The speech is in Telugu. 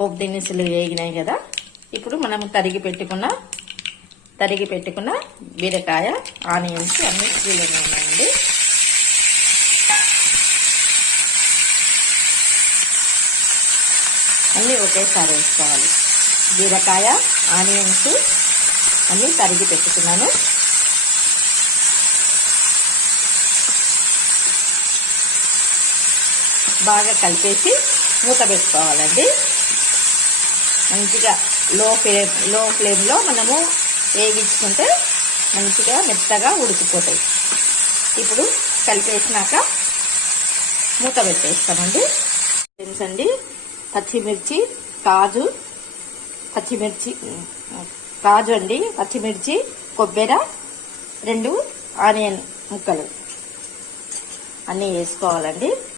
పోపు దినుసులు వేగినాయి కదా. ఇప్పుడు మనం తరిగి పెట్టుకున్న బీరకాయ, ఆనియన్స్ అన్ని వీలుగా ఉన్నాయండి. అన్నీ ఒకేసారి వేసుకోవాలి. బీరకాయ, ఆనియన్స్ అన్నీ తరిగి పెట్టుకున్నాను. బాగా కలిపేసి మూత పెట్టుకోవాలండి. మంచిగా లో ఫ్లేమ్లో మనము వేగించుకుంటే మంచిగా మెత్తగా ఉడికిపోతాయి. ఇప్పుడు కలిపేసినాక మూత పెట్టేస్తామండి. తెలుసండి, పచ్చిమిర్చి, కాజు అండి, పచ్చిమిర్చి, కొబ్బరి, 2 ఆనియన్ ముక్కలు అన్నీ వేసుకోవాలండి.